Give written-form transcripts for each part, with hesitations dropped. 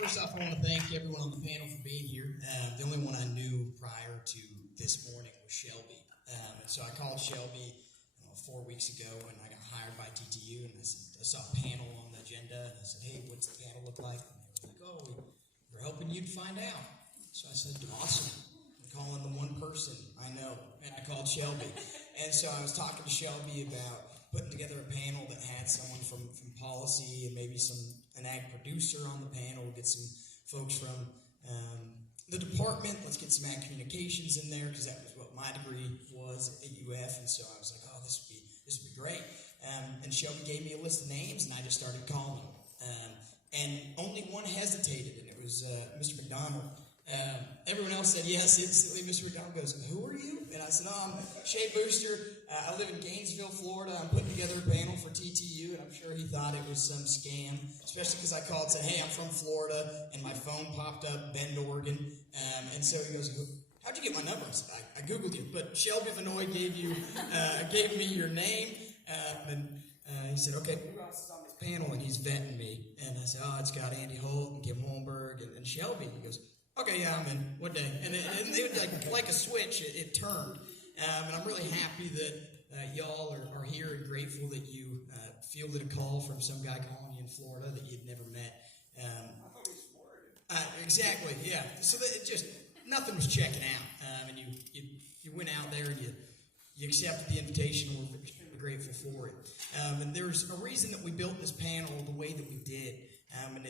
first off, I want to thank everyone on the panel for being here. The only one I knew prior to this morning was Shelby. And so I called Shelby 4 weeks ago, and I got hired by TTU, and I saw a panel on the agenda, and I said, hey, what's the panel look like? And they were like, oh, we're hoping you'd find out. So I said, awesome. I'm calling the one person I know, and I called Shelby. And so I was talking to Shelby about putting together a panel that had someone from policy and maybe an ag producer on the panel, get some folks from the department. Let's get some ag communications in there, because that was what my degree was at UF. And so I was like, oh, this would be great. And Shelby gave me a list of names, and I just started calling them. And only one hesitated, and it was Mr. McDonald. Everyone else said yes instantly. Mr. McDonald goes, who are you? And I said, I'm Shea Booster. I live in Gainesville, Florida. I'm putting together a panel for TTU, and I'm sure he thought it was some scam, especially because I called and said, hey, I'm from Florida, and my phone popped up, Bend, Oregon. And so he goes, how'd you get my number? I said, I Googled you, but Shelby Vanoy gave me your name. And he said, okay, who else is on this panel? And he's vetting me. And I said, it's got Andy Holt and Kim Holmberg and Shelby. And he goes, okay, yeah, I'm in. What day? And it like a switch, it turned. And I'm really happy that y'all are here and grateful that you fielded a call from some guy calling you in Florida that you'd never met. I thought he was Florida. Exactly, yeah. So that it just, nothing was checking out. And you went out there and you accepted the invitation, and we're grateful for it. And there's a reason that we built this panel the way that we did. And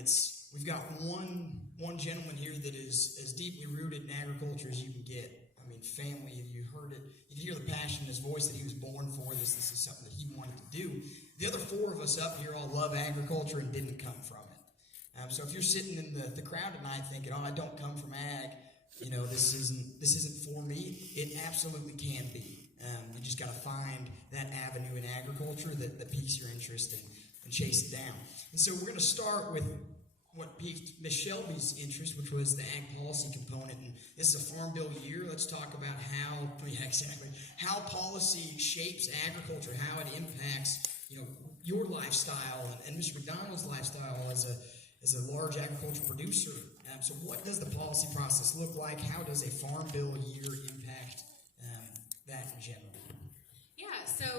we've got one gentleman here that is as deeply rooted in agriculture as you can get. I mean, family, you heard it. You can hear the passion in his voice that he was born for this. This is something that he wanted to do. The other four of us up here all love agriculture and didn't come from it. So if you're sitting in the crowd tonight thinking, I don't come from ag, this isn't for me, it absolutely can be. You just got to find that avenue in agriculture that piques your interest and chase it down. And so we're going to start with what piqued Ms. Shelby's interest, which was the ag policy component. And this is a Farm Bill year. Let's talk about how policy shapes agriculture, how it impacts, your lifestyle and Mr. McDonald's lifestyle as a large agriculture producer. So what does the policy process look like? How does a Farm Bill year impact that in general? Yeah, so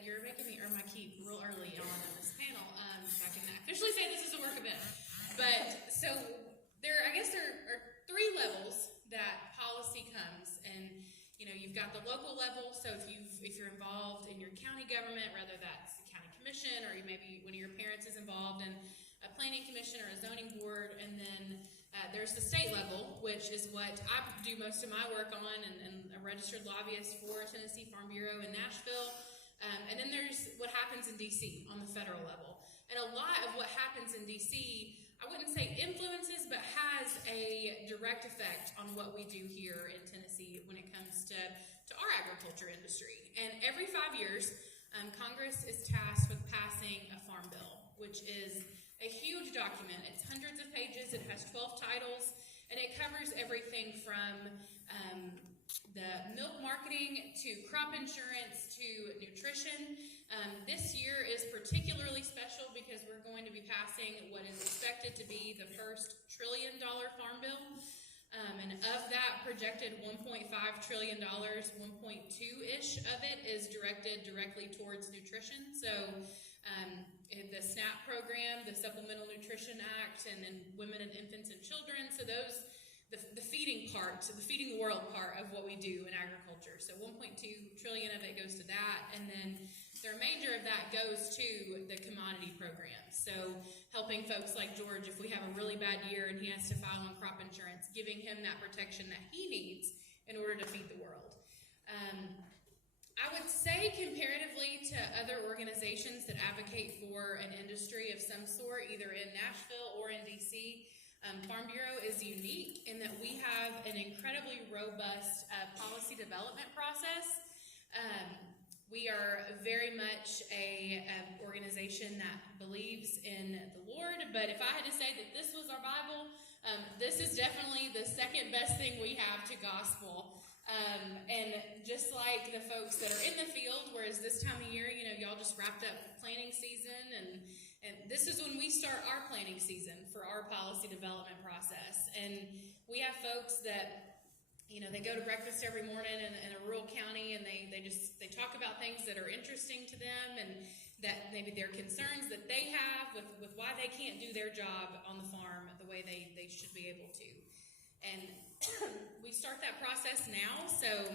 you're making me earn my keep real early on in this panel. So I can officially say this is a work event. But so there are three levels that policy comes, and you've got the local level. So if you're involved in your county government, whether that's the county commission or maybe one of your parents is involved in a planning commission or a zoning board, and then there's the state level, which is what I do most of my work on, and a registered lobbyist for Tennessee Farm Bureau in Nashville. And then there's what happens in D.C. on the federal level. And a lot of what happens in D.C., I wouldn't say influences, but has a direct effect on what we do here in Tennessee when it comes to our agriculture industry. And every 5 years, Congress is tasked with passing a farm bill, which is a huge document. It's hundreds of pages. It has 12 titles, and it covers everything from the milk marketing to crop insurance to nutrition. This year is particularly special because we're going to be passing what is expected to be the first $1 trillion farm bill. And of that projected $1.5 trillion, 1.2-ish of it is directly towards nutrition. So the SNAP program, the Supplemental Nutrition Act, and then women and infants and children. So those, the feeding part, so the feeding the world part of what we do in agriculture. So 1.2 trillion of it goes to that, and then the remainder of that goes to the commodity programs. So helping folks like George, if we have a really bad year and he has to file on crop insurance, giving him that protection that he needs in order to feed the world. I would say comparatively to other organizations that advocate for an industry of some sort, either in Nashville or in D.C., Farm Bureau is unique in that we have an incredibly robust policy development process. We are very much an organization that believes in the Lord, but if I had to say that this was our Bible, this is definitely the second best thing we have to gospel. And just like the folks that are in the field, whereas this time of year, y'all just wrapped up planting season And this is when we start our planning season for our policy development process. And we have folks that, they go to breakfast every morning in a rural county, and they talk about things that are interesting to them, and that maybe their concerns that they have with why they can't do their job on the farm the way they should be able to. And we start that process now. So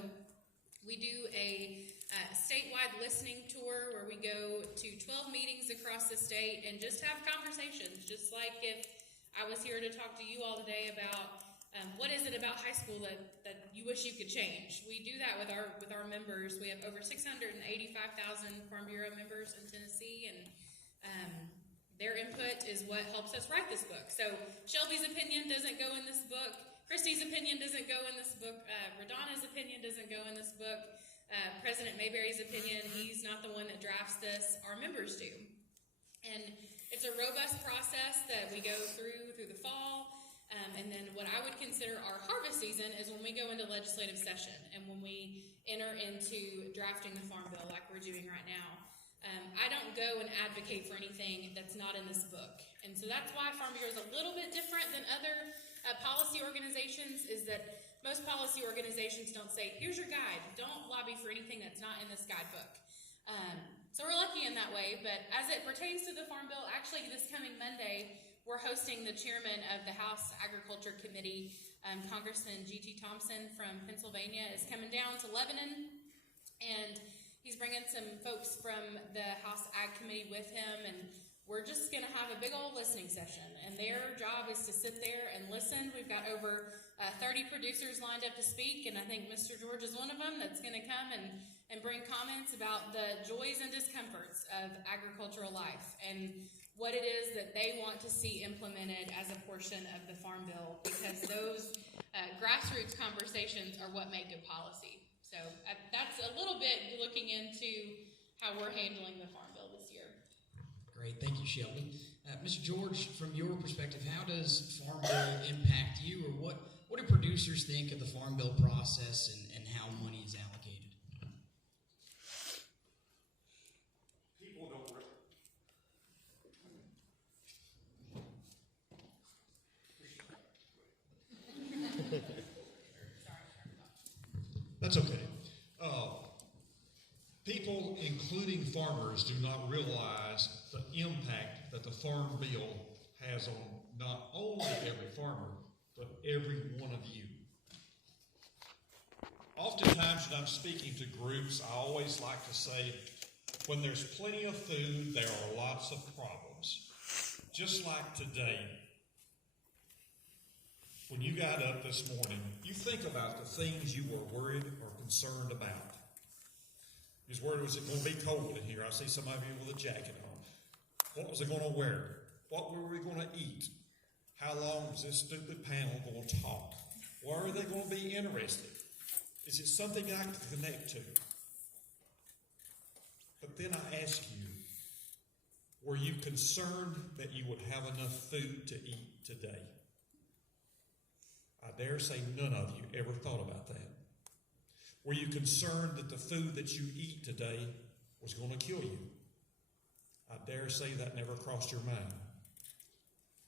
we do a statewide listening tour where we go to 12 meetings across the state and just have conversations, just like if I was here to talk to you all today about what is it about high school that you wish you could change. We do that with our members. We have over 685,000 Farm Bureau members in Tennessee, and their input is what helps us write this book. So Shelby's opinion doesn't go in this book. Christy's opinion doesn't go in this book. Radonna's opinion doesn't go in this book. President Mayberry's opinion, he's not the one that drafts this. Our members do. And it's a robust process that we go through the fall. And then what I would consider our harvest season is when we go into legislative session and when we enter into drafting the Farm Bill like we're doing right now. I don't go and advocate for anything that's not in this book. And so that's why Farm Bureau is a little bit different than other policy organizations, is that most policy organizations don't say, here's your guide, don't lobby for anything that's not in this guidebook. So we're lucky in that way, but as it pertains to the Farm Bill, actually this coming Monday, we're hosting the chairman of the House Agriculture Committee, Congressman G.T. Thompson from Pennsylvania, is coming down to Lebanon, and he's bringing some folks from the House Ag Committee with him, and we're just going to have a big old listening session, and their job is to sit there and listen. We've got over 30 producers lined up to speak, and I think Mr. George is one of them that's going to come and bring comments about the joys and discomforts of agricultural life and what it is that they want to see implemented as a portion of the Farm Bill, because those grassroots conversations are what make good policy. So that's a little bit looking into how we're handling the Farm Bill this year. Great, thank you, Shelby. Mr. George, from your perspective, how does Farm Bill impact you, or what do producers think of the Farm Bill process and how money is allocated? People don't That's okay. People, including farmers, do not realize the impact that the Farm Bill has on not only every farmer, but every one of you. Oftentimes when I'm speaking to groups, I always like to say, when there's plenty of food, there are lots of problems. Just like today, when you got up this morning, you think about the things you were worried or concerned about. You was worried, was it going to be cold in here? I see some of you with a jacket on. What was I going to wear? What were we going to eat? How long is this stupid panel going to talk? Why are they going to be interested? Is it something I can connect to? But then I ask you, were you concerned that you would have enough food to eat today? I dare say none of you ever thought about that. Were you concerned that the food that you eat today was going to kill you? I dare say that never crossed your mind.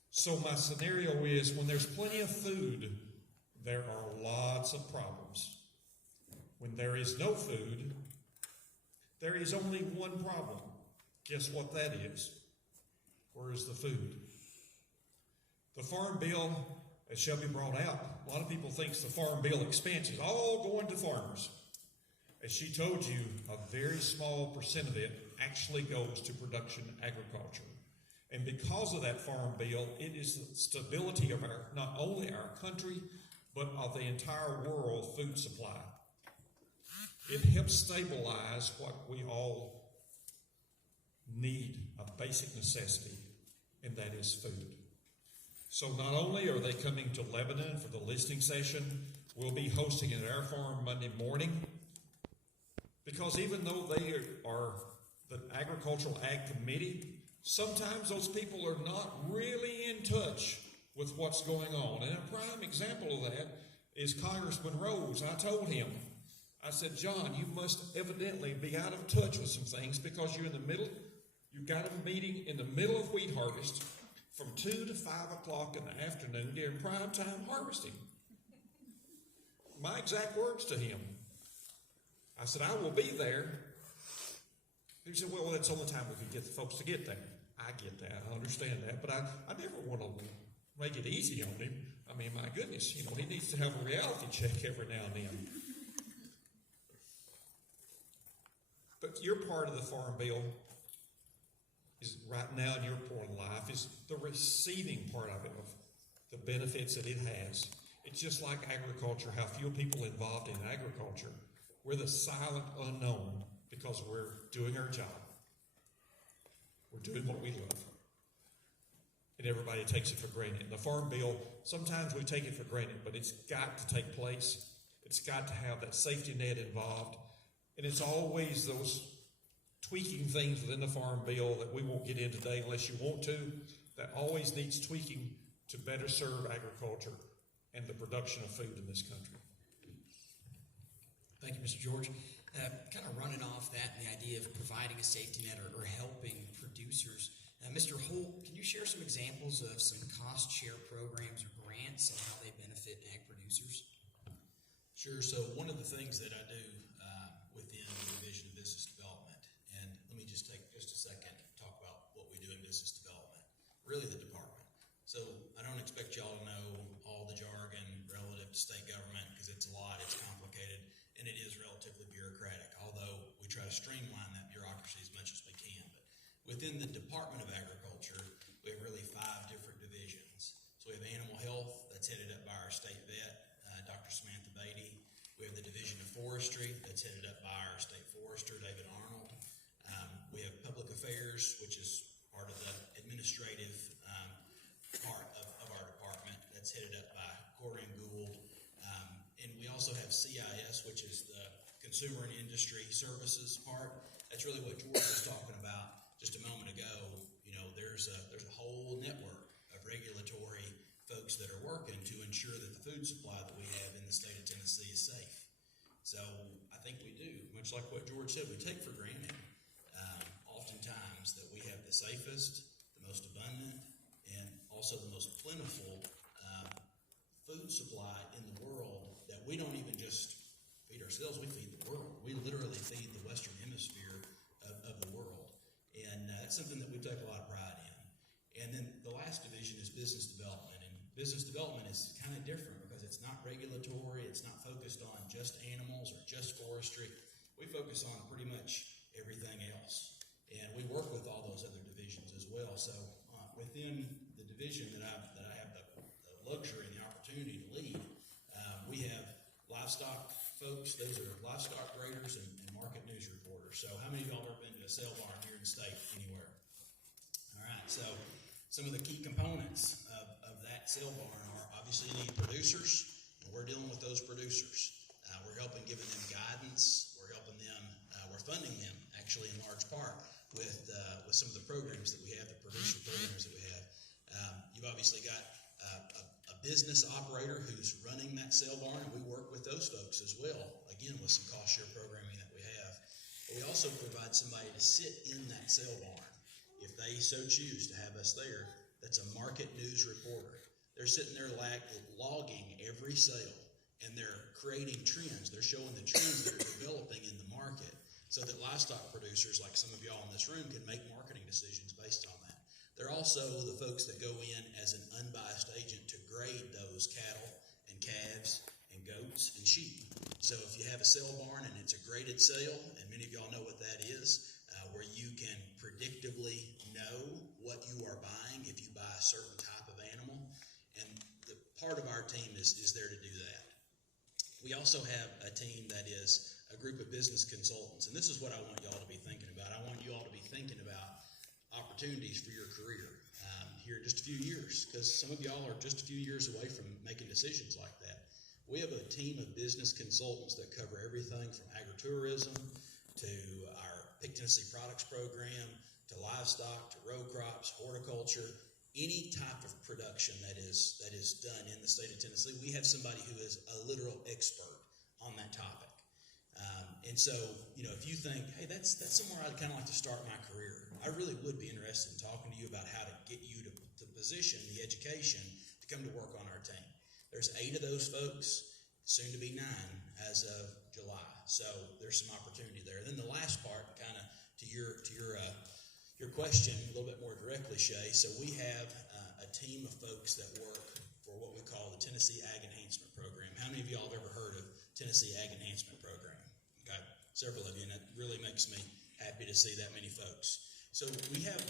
So my scenario is, when there's plenty of food, there are lots of problems. When there is no food, there is only one problem. Guess what that is? Where is the food? The Farm Bill, as Shelby brought out, a lot of people think the Farm Bill expense is all going to farmers. As she told you, a very small percent of it actually goes to production agriculture. And because of that Farm Bill, it is the stability of not only our country, but of the entire world food supply. It helps stabilize what we all need, a basic necessity, and that is food. So not only are they coming to Lebanon for the listening session, we'll be hosting it at our farm Monday morning, because even though they are the Agricultural Ag Committee, sometimes those people are not really in touch with what's going on. And a prime example of that is Congressman Rose. I told him, I said, John, you must evidently be out of touch with some things because you're in the middle You've got a meeting in the middle of wheat harvest from 2 to 5 o'clock in the afternoon during prime time harvesting. My exact words to him. I said, I will be there. He said, well, that's the only time we can get the folks to get there. I get that. I understand that. But I never want to make it easy on him. I mean, my goodness, he needs to have a reality check every now and then. But your part of the Farm Bill is right now in your point in life is the receiving part of it, of the benefits that it has. It's just like agriculture, how few people involved in agriculture. We're the silent unknown because we're doing our job. We're doing what we love. And everybody takes it for granted. The Farm Bill, sometimes we take it for granted, but it's got to take place. It's got to have that safety net involved. And it's always those tweaking things within the Farm Bill that we won't get into today unless you want to, that always needs tweaking to better serve agriculture and the production of food in this country. Thank you, Mr. George. Kind of running off that and the idea of providing a safety net or helping producers. Mr. Holt, can you share some examples of some cost share programs or grants and how they benefit ag producers? Sure. So one of the things that I do within the Division of Business Development, and let me just take just a second to talk about what we do in business development, really the department. So I don't expect y'all to know all the jargon relative to state government because it's a lot, it's complicated, and it is relatively bureaucratic, although we try to streamline that bureaucracy as much as we can. But within the Department of Agriculture, we have really 5 different divisions. So we have animal health, that's headed up by our state vet, Dr. Samantha Beatty. We have the Division of Forestry, that's headed up by our state forester, David Arnold. We have public affairs, which is part of the administrative part of our department, that's headed up by Corinne Gould. And we also have CIS, which is the Consumer and Industry Services part. That's really what George was talking about just a moment ago. There's a whole network of regulatory folks that are working to ensure that the food supply that we have in the state of Tennessee is safe. So I think we do, much like what George said, we take for granted oftentimes that we have the safest, the most abundant, and also the most plentiful food supply in the world that we don't even just feed ourselves, we feed the world. We literally feed the Western Hemisphere of the world. And that's something that we take a lot of pride in. And then the last division is business development. And business development is kind of different because it's not regulatory, it's not focused on just animals or just forestry. We focus on pretty much everything else. And we work with all those other divisions as well. So within the division that I have the luxury and the opportunity to lead, we have livestock folks. Those are livestock graders and market news reporters. So how many of y'all have ever been to a sale barn here in the state anywhere? All right, so some of the key components of that sale barn are obviously you need producers, and we're dealing with those producers. We're helping giving them guidance. We're helping them, we're funding them actually in large part with some of the programs that we have, the producer programs that we have. You've obviously got a business operator who's running that sale barn, and we work with those folks as well, again with some cost share programming that we have. But we also provide somebody to sit in that sale barn if they so choose to have us there. That's a market news reporter. They're sitting there logging every sale, and they're creating trends. They're showing the trends that are developing in the market so that livestock producers, like some of y'all in this room, can make marketing decisions based on that. They're also the folks that go in as an unbiased agent to grade those cattle and calves and goats and sheep. So if you have a sale barn and it's a graded sale, and many of y'all know what that is, where you can predictably know what you are buying if you buy a certain type of animal, and the part of our team is there to do that. We also have a team that is a group of business consultants, and this is what I want y'all to be thinking about. I want you all to be thinking about opportunities for your career here in just a few years, because some of y'all are just a few years away from making decisions like that. We have a team of business consultants that cover everything from agritourism to our Pick Tennessee Products program to livestock to row crops, horticulture, any type of production that is done in the state of Tennessee. We have somebody who is a literal expert on that topic. And so, if you think, hey, that's somewhere I'd kind of like to start my career, I really would be interested in talking to you about how to get you to the position, the education, to come to work on our team. There's 8 of those folks, soon to be 9 as of July. So there's some opportunity there. And then the last part, kind of to your question a little bit more directly, Shay. So we have a team of folks that work for what we call the Tennessee Ag Enhancement Program. How many of y'all have ever heard of Tennessee Ag Enhancement Program? Okay, several of you, and it really makes me happy to see that many folks. So we have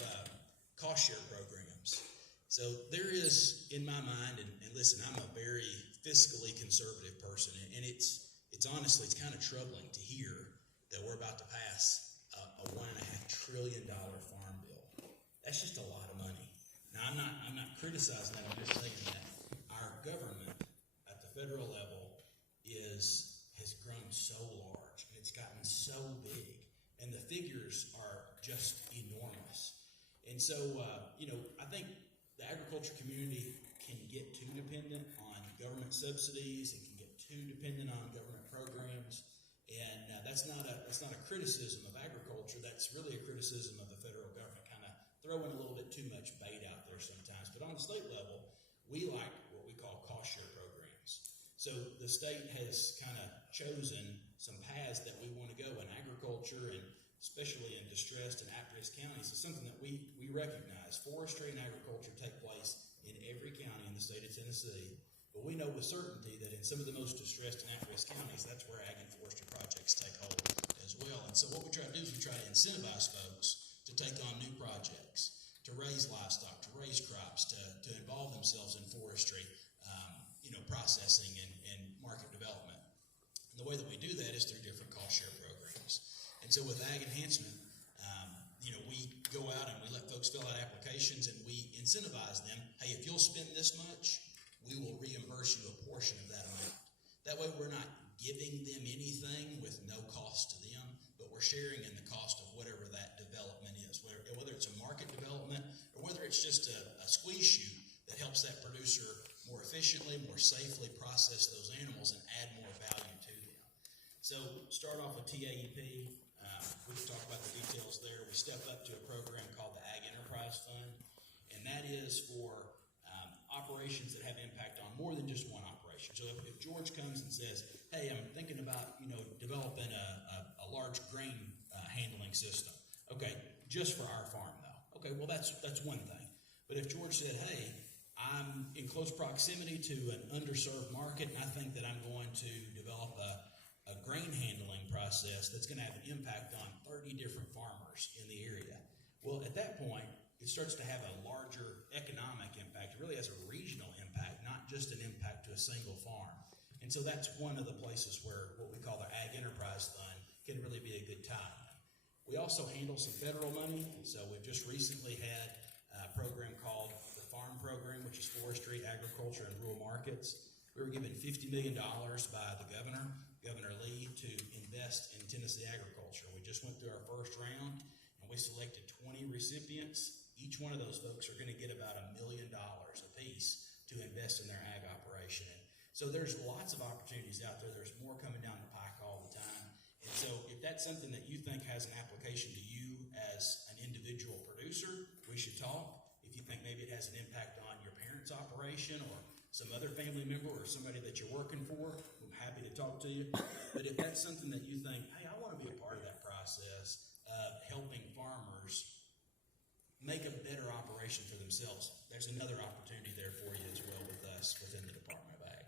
cost share programs. So there is, in my mind, and listen, I'm a very fiscally conservative person, and it's honestly, it's kind of troubling to hear that we're about to pass a $1.5 trillion farm bill. That's just a lot of money. Now, I'm not criticizing that. I'm just saying that our government at the federal level has grown so large, and it's gotten so big, and the figures are just enormous. And so, I think the agriculture community can get too dependent on government subsidies and can get too dependent on government programs. And that's not a criticism of agriculture. That's really a criticism of the federal government, kind of throwing a little bit too much bait out there sometimes. But on the state level, we like what we call cost share programs. So the state has kind of chosen some paths that we want to go in agriculture, and especially in distressed and at-risk counties. It's something that we recognize. Forestry and agriculture take place in every county in the state of Tennessee. But we know with certainty that in some of the most distressed and at-risk counties, that's where ag and forestry projects take hold as well. And so what we try to do is we try to incentivize folks to take on new projects, to raise livestock, to raise crops, to involve themselves in forestry, processing and market development. And the way that we do that is through different cost share programs. And so with ag enhancement, we go out and we let folks fill out applications, and we incentivize them. Hey, if you'll spend this much, we will reimburse you a portion of that amount. That way we're not giving them anything with no cost to them, but we're sharing in the cost of whatever that development is, whether it's a market development or whether it's just a squeeze chute that helps that producer more efficiently, more safely process those animals and add more value to them. So start off with TAEP. We can talk about the details there. We step up to a program called the Ag Enterprise Fund, and that is for operations that have impact on more than just one operation. So if George comes and says, hey, I'm thinking about developing a large grain handling system. Okay, just for our farm though. Okay, well that's one thing. But if George said, hey, I'm in close proximity to an underserved market, and I think that I'm going to develop a grain handling process that's going to have an impact on 30 different farmers in the area. Well, at that point, it starts to have a larger economic impact. It really has a regional impact, not just an impact to a single farm. And so that's one of the places where what we call the Ag Enterprise Fund can really be a good tie. We also handle some federal money. So we've just recently had a program called the Farm Program, which is forestry, agriculture, and rural markets. We were given $50 million by the governor, Governor Lee, to invest in Tennessee agriculture. We just went through our first round, and we selected 20 recipients. Each one of those folks are going to get about $1 million apiece to invest in their ag operation. And so there's lots of opportunities out there. There's more coming down the pike all the time. And so if that's something that you think has an application to you as an individual producer, we should talk. If you think maybe it has an impact on your parents' operation or some other family member or somebody that you're working for, I'm happy to talk to you. But if that's something that you think, hey, I want to be a part of that process of helping farmers make a better operation for themselves, there's another opportunity there for you as well with us within the Department of Ag.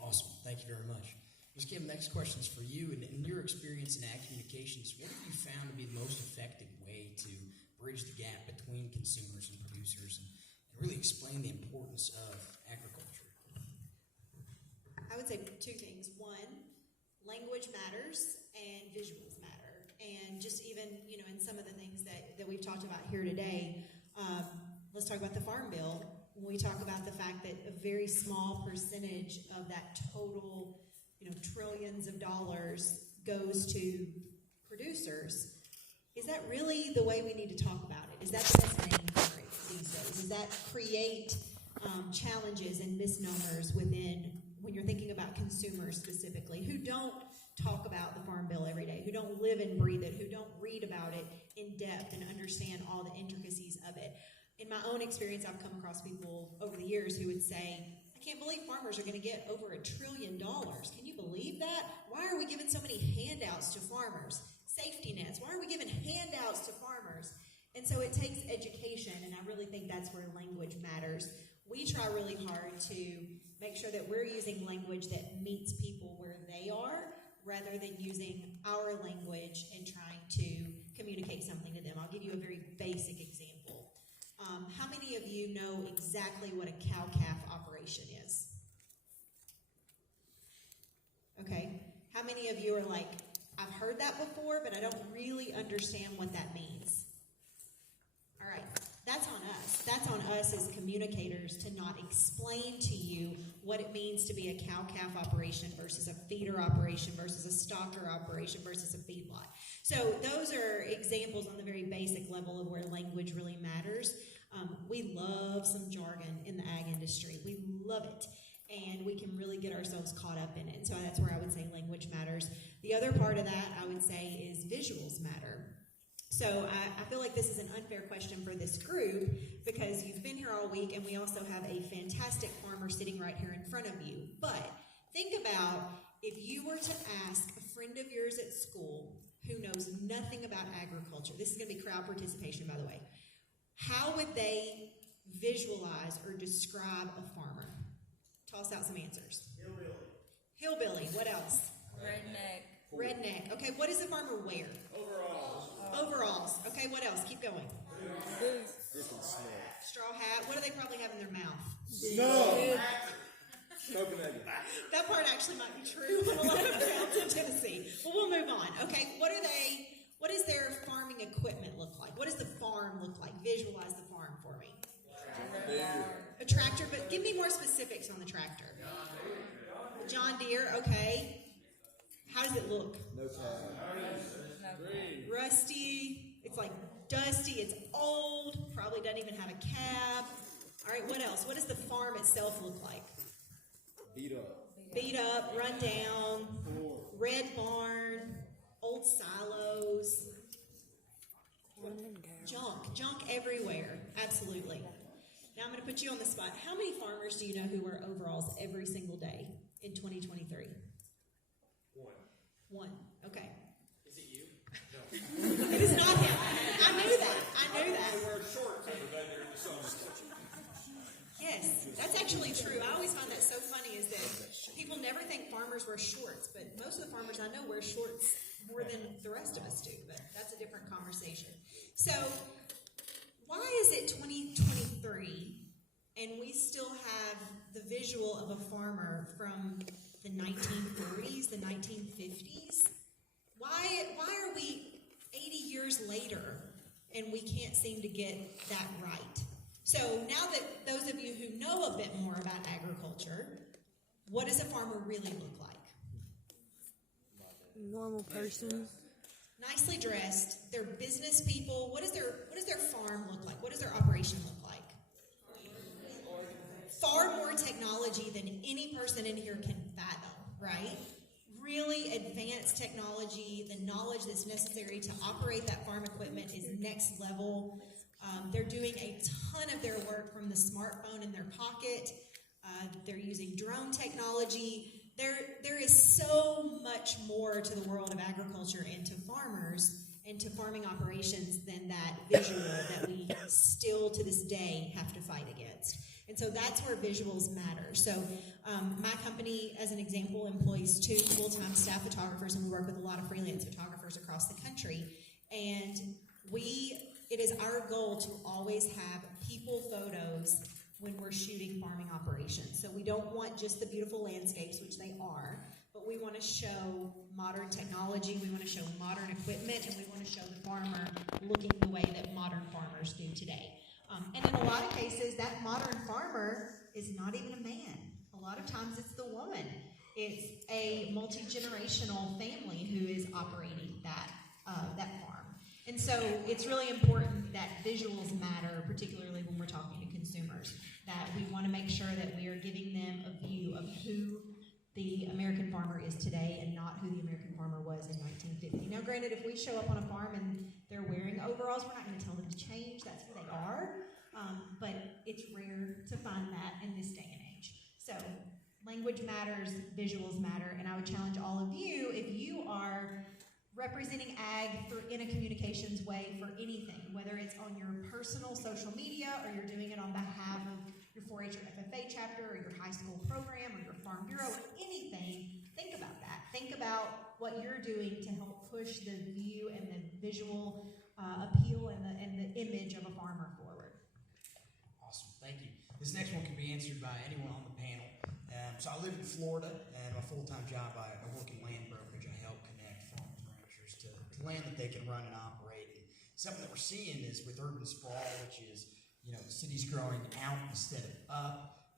Awesome. Thank you very much. Ms. Kim, next question is for you. In your experience in ag communications, what have you found to be the most effective way to bridge the gap between consumers and producers and really explain the importance of agriculture? I would say 2 things. One, language matters and visuals matter. And just even, in some of the things that we've talked about here today, let's talk about the Farm Bill. When we talk about the fact that a very small percentage of that total, trillions of dollars goes to producers, is that really the way we need to talk about it? Is that the best name for it these days? Does that create challenges and misnomers within, when you're thinking about consumers specifically, who don't talk about the Farm Bill every day, who don't live and breathe it, who don't read about it in depth and understand all the intricacies of it. In my own experience, I've come across people over the years who would say, I can't believe farmers are going to get over $1 trillion. Can you believe that? Why are we giving so many handouts to farmers? Safety nets. Why are we giving handouts to farmers? And so it takes education, and I really think that's where language matters. We try really hard to make sure that we're using language that meets people where they are, rather than using our language and trying to communicate something to them. I'll give you a very basic example. How many of you know exactly what a cow-calf operation is? Okay. How many of you are like, I've heard that before, but I don't really understand what that means? All right. That's on us. That's on us as communicators to not explain to you what it means to be a cow-calf operation versus a feeder operation versus a stocker operation versus a feedlot. So those are examples on the very basic level of where language really matters. We love some jargon in the ag industry. We love it. And we can really get ourselves caught up in it. And so that's where I would say language matters. The other part of that, I would say, is visuals matter. So I feel like this is an unfair question for this group because you've been here all week and we also have a fantastic farmer sitting right here in front of you. But think about if you were to ask a friend of yours at school who knows nothing about agriculture, this is going to be crowd participation, by the way, how would they visualize or describe a farmer? Toss out some answers. Hillbilly. What else? Redneck. Okay, what does the farmer wear? Overalls. Okay, what else? Keep going. Straw hat. What do they probably have in their mouth? That part actually might be true in a lot of towns in Tennessee. But we'll move on. Okay, what does their farming equipment look like? What does the farm look like? Visualize the farm for me. A tractor, but give me more specifics on the tractor. John Deere, okay. How does it look? No cab. Rusty. It's like dusty. It's old. Probably doesn't even have a cab. All right, what else? What does the farm itself look like? Beat up, run down, red barn, old silos. Junk everywhere. Absolutely. Now I'm going to put you on the spot. How many farmers do you know who wear overalls every single day in 2023? One. Okay. Is it you? It is not him. I knew that. I wear shorts every day there in the sun. Yes, that's actually true. I always find that so funny is that people never think farmers wear shorts, but most of the farmers I know wear shorts more than the rest of us do, but that's a different conversation. So, why is it 2023 and we still have the visual of a farmer from the 1940s, the 1950s? Why are we 80 years later and we can't seem to get that right? So now that those of you who know a bit more about agriculture, what does a farmer really look like? Normal person. Nicely dressed. They're business people. What does their farm look like? What does their operation look like? Far more technology than any person in here can fathom, right? Really advanced technology. The knowledge that's necessary to operate that farm equipment is next level. They're doing a ton of their work from the smartphone in their pocket. They're using drone technology. There is so much more to the world of agriculture and to farmers and to farming operations than that visual that we still to this day have to fight against. And so that's where visuals matter. So my company, as an example, employs 2 full-time staff photographers, and we work with a lot of freelance photographers across the country. And it is our goal to always have people photos when we're shooting farming operations. So we don't want just the beautiful landscapes, which they are, but we want to show modern technology, we want to show modern equipment, and we want to show the farmer looking the way that modern farmers do today. And in a lot of cases, that modern farmer is not even a man. A lot of times it's the woman. It's a multi-generational family who is operating that farm. And so it's really important that visuals matter, particularly when we're talking to consumers, that we want to make sure that we are giving them a view of who the American farmer is today and not who the American farmer was in 1950. Now, granted, if we show up on a farm and they're wearing overalls, we're not going to tell them to change. That's who they are. But it's rare to find that in this day and age. So language matters, visuals matter, and I would challenge all of you, if you are representing ag in a communications way for anything, whether it's on your personal social media or you're doing it on behalf of your 4-H or FFA chapter or your high school program or your farm bureau, anything, think about that. Think about what you're doing to help push the view and the visual appeal and the image of a farmer forward. Awesome, thank you. This next one can be answered by anyone on the panel. So I live in Florida, and my full-time job, I work in land brokerage. I help connect farmers and ranchers to land that they can run and operate. And something that we're seeing is with urban sprawl, which is, the cities growing out instead of up,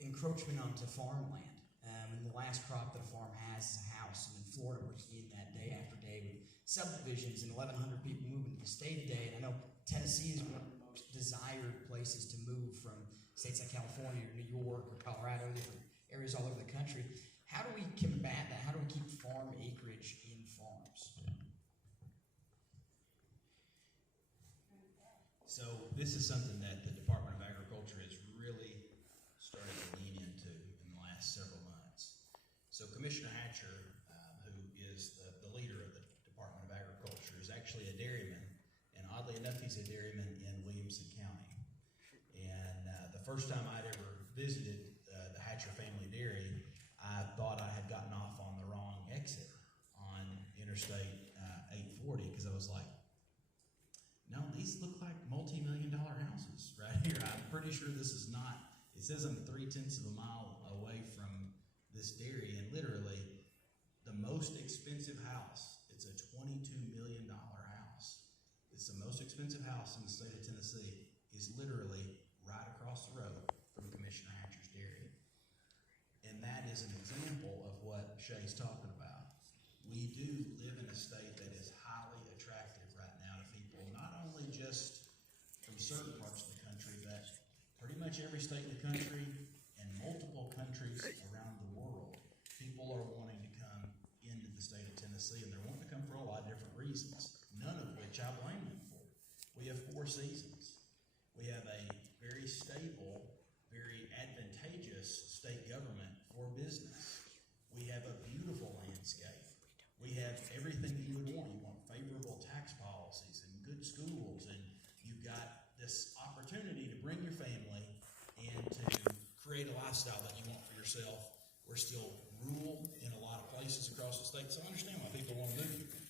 encroachment onto farmland. And the last crop that a farm has is a house. And in Florida, we're seeing that day after day with subdivisions and 1,100 people moving to the state today. And I know Tennessee is one of the most desired places to move from states like California or New York or Colorado, different areas all over the country. How do we combat that? How do we keep farm acreage in farms? So this is something that the Department of Agriculture has really started to lean into in the last several months. So Commissioner Hatcher, who is the leader of the Department of Agriculture, is actually a dairyman, and oddly enough, he's a dairyman in Williamson County. And the first time I'd ever visited the Hatcher Family Dairy, I thought I had gotten off on the wrong exit on Interstate 840 because I was like, no, these look like multi-million-dollar houses right here. I'm pretty sure this is not. It says I'm 0.3 of a mile away from this dairy, and literally the most expensive house, it's a $22 million house. It's the most expensive house in the state of Tennessee, is literally right across the road from Commissioner Hatcher's dairy. And that is an example of what Shay's talking about. We do live in a state that is highly attractive right now to people, not only just from certain parts of the country, but pretty much every state in the country and multiple countries around the world. People are wanting to come into the state of Tennessee, and they're wanting to come for a lot of different reasons, none of which I blame them for. We have 4 seasons. We have a very stable, very advantageous state government for business. We have a beautiful landscape. We have everything that you would want. You want favorable tax policies and good schools, and you've got this opportunity to bring your family and to create a lifestyle that you want for yourself. We're still rural in a lot of places across the state, so I understand why people want to move here.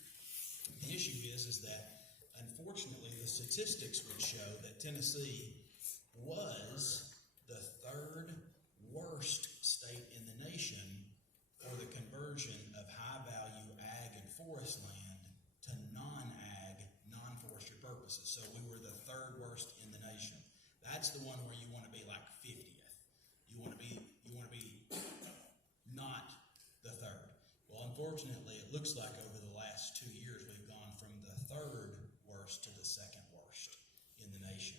The issue is that unfortunately the statistics would show that Tennessee was the 3rd worst state in the nation for the conversion of high-value ag and forest land to non-ag, non-forestry purposes. So we were the 3rd worst in the nation. That's the one where you want to be like 50th. You want to be not the 3rd. Well, unfortunately, it looks like over the last 2 years we've gone from the 3rd worst to the 2nd worst in the nation.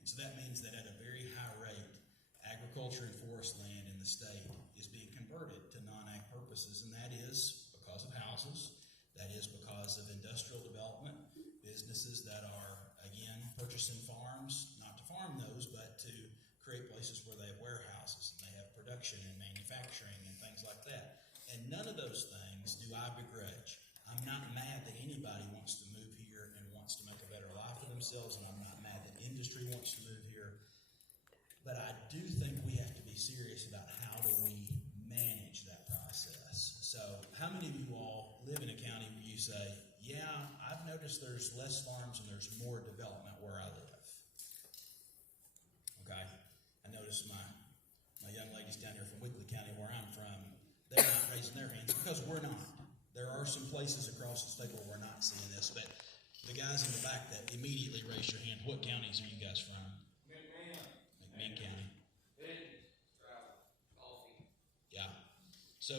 And so that means that at a very high rate, agriculture and forest land in the state is being converted to non-ag purposes, and that is because of houses, that is because of industrial development, businesses that are, again, purchasing farms, not to farm those, but to create places where they have warehouses and they have production and manufacturing and things like that. And none of those things do I begrudge. I'm not mad that anybody wants to move here and wants to make a better life for themselves, and I'm not mad that industry wants to move here. But I do think we have to be serious about how do we manage that process. So how many of you all live in a county where you say, yeah, I've noticed there's less farms and there's more development where I live? Okay. I noticed my young ladies down here from Wickley County where I'm from, they're not raising their hands because we're not. There are some places across the state where we're not seeing this, but the guys in the back that immediately raised your hand, what counties are you guys from? McMinn County. Yeah. So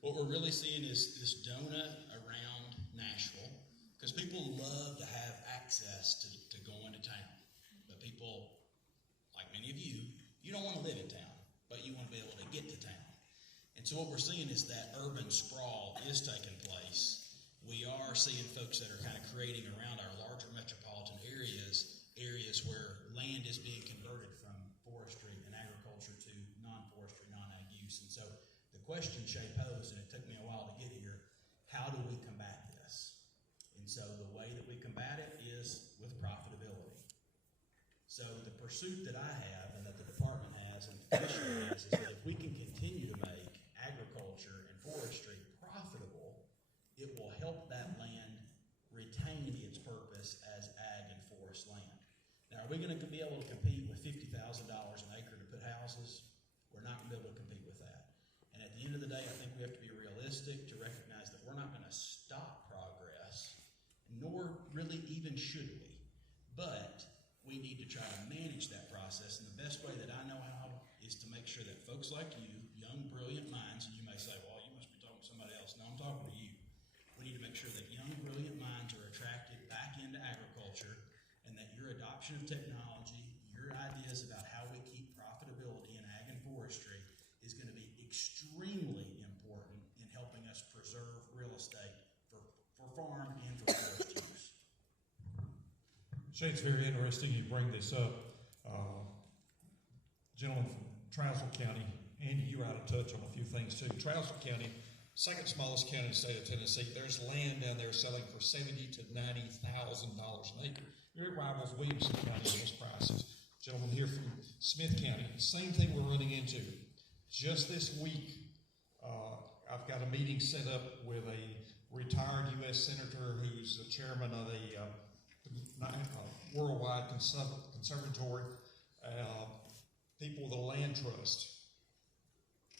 what we're really seeing is this donut around Nashville, because people love to have access to go into town. But people, like many of you, you don't want to live in town, but you want to be able to get to town. And so what we're seeing is that urban sprawl is taking place. We are seeing folks that are kind of creating around our larger metropolitan areas where land is being converted from forestry and agriculture to non-forestry, non-ag use. And so the question Shay posed, and it took me a while to get here, how do we combat this? And so the way that we combat it is with profitability. So the pursuit that I have and that the department has and the commission has is that if we can continue to make agriculture and forestry profitable, it will help that land retain its purpose as ag and forest land. Now, are we going to be able to compete with $50,000 an acre to put houses? We're not going to be able to compete with that. And at the end of the day, I think we have to be realistic to recognize that we're not going to stop progress, nor really even should we. But we need to try to manage that process, and the best way that I know how is to make sure that folks like you, young, brilliant minds, and you may say, well, you must be talking to somebody else. No, I'm talking to you. We need to make sure that young, brilliant minds are attracted back into agriculture, and that your adoption of technology, your ideas about how we keep profitability in ag and forestry is going to be extremely important in helping us preserve real estate for farm and for forest use. Shay, it's very interesting you bring this up. Gentleman from Trousdale County, Andy, you were out of touch on a few things too. Trousdale County, second smallest county in the state of Tennessee. There's land down there selling for $70,000 to $90,000 an acre. It rivals Williamson County in those prices. Gentleman here from Smith County, same thing we're running into. Just this week, I've got a meeting set up with a retired U.S. Senator who's the chairman of a worldwide conservatory, people with a land trust.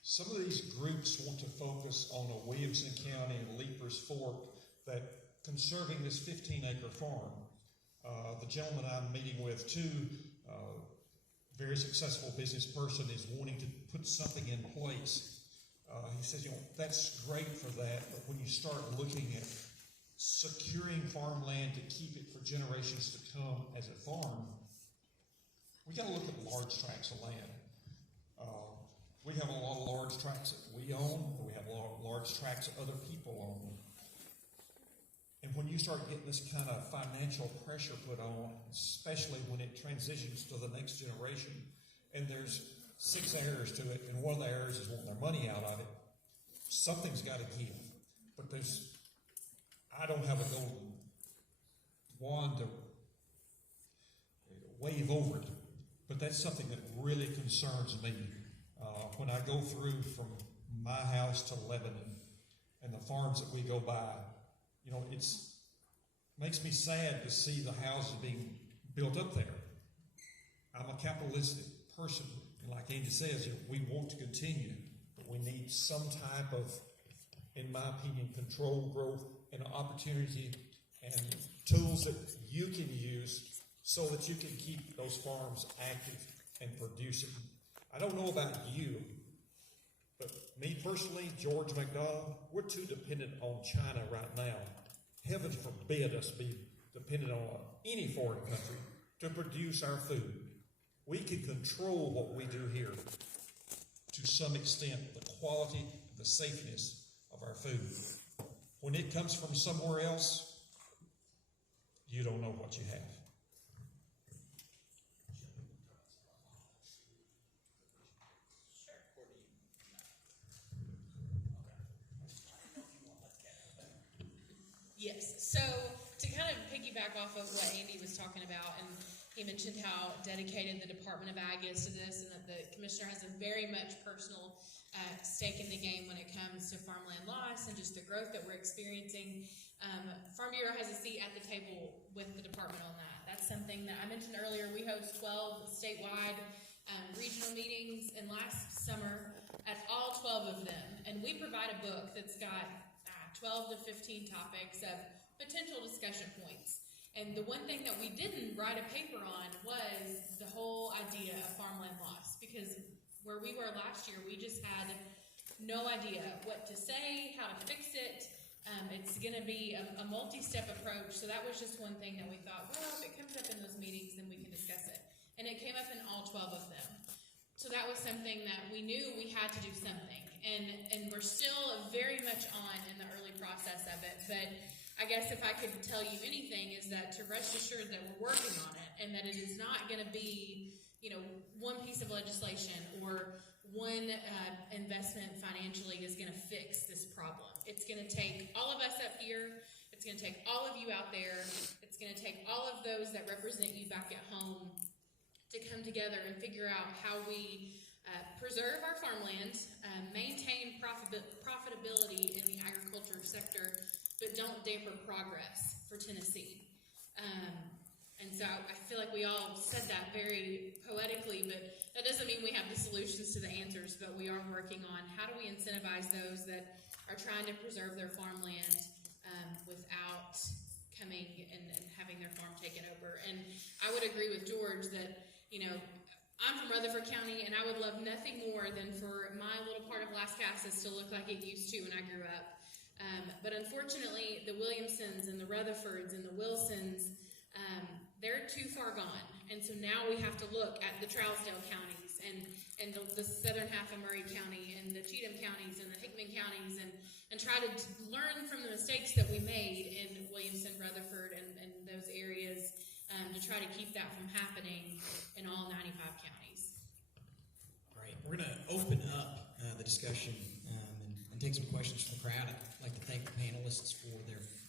Some of these groups want to focus on a Williamson County and Leapers Fork that conserving this 15-acre farm. The gentleman I'm meeting with, too, very successful business person, is wanting to put something in place. He says, that's great for that, but when you start looking at securing farmland to keep it for generations to come as a farm, we got to look at large tracts of land. We have a lot of large tracts that we own, and we have a lot of large tracts that other people own. And when you start getting this kind of financial pressure put on, especially when it transitions to the next generation, and there's 6 heirs to it, and one of the heirs is wanting their money out of it, something's got to give. But I don't have a golden wand to wave over it, but that's something that really concerns me. When I go through from my house to Lebanon and the farms that we go by, it makes me sad to see the houses being built up there. I'm a capitalistic person, and like Andy says, we want to continue, but we need some type of, in my opinion, controlled growth and opportunity and tools that you can use so that you can keep those farms active and producing. I don't know about you, but me personally, George McDonald, we're too dependent on China right now. Heaven forbid us be dependent on any foreign country to produce our food. We can control what we do here to some extent, the quality and the safeness of our food. When it comes from somewhere else, you don't know what you have. Yes. So to kind of piggyback off of what Andy was talking about, and he mentioned how dedicated the Department of Ag is to this, and that the commissioner has a very much personal stake in the game when it comes to farmland loss and just the growth that we're experiencing. Farm Bureau has a seat at the table with the department on that. That's something that I mentioned earlier. We host 12 statewide regional meetings, and last summer at all 12 of them, and we provide a book that's got 12 to 15 topics of potential discussion points. And the one thing that we didn't write a paper on was the whole idea of farmland loss, because where we were last year, we just had no idea what to say, how to fix it. It's going to be a multi-step approach. So that was just one thing that we thought, well, if it comes up in those meetings, then we can discuss it. And it came up in all 12 of them. So that was something that we knew we had to do something. and we're still very much on in the early process of it. But I guess if I could tell you anything, is that to rest assured that we're working on it, and that it is not going to be, one piece of legislation or one investment financially is going to fix this problem. It's going to take all of us up here. It's going to take all of you out there. It's going to take all of those that represent you back at home to come together and figure out how we preserve our farmland, maintain profitability in the agriculture sector, but don't damper progress for Tennessee. And so I feel like we all said that very poetically, but that doesn't mean we have the solutions to the answers, but we are working on how do we incentivize those that are trying to preserve their farmland without coming and having their farm taken over. And I would agree with George that, I'm from Rutherford County, and I would love nothing more than for my little part of Lascassas to look like it used to when I grew up. But unfortunately, the Williamsons and the Rutherfords and the Wilsons, they're too far gone. And so now we have to look at the Trousdale counties and the southern half of Murray County and the Cheatham counties and the Hickman counties and try to learn from the mistakes that we made in Williamson, Rutherford, and those areas to try to keep that from happening in all 95 counties. Great. We're going to open up the discussion and take some questions from the crowd. I'd like to thank the panelists for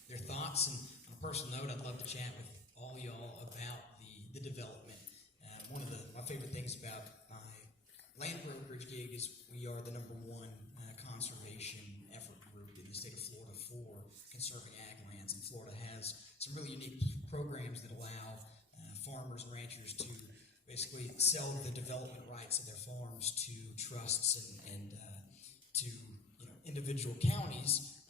their thoughts. And on a personal note, I'd love to chat with all y'all about the development. One of my favorite things about my land brokerage gig is we are the #1 conservation effort group in the state of Florida for conserving ag lands. And Florida has some really unique programs that allow farmers and ranchers to basically sell the development rights of their farms to trusts and to individual counties,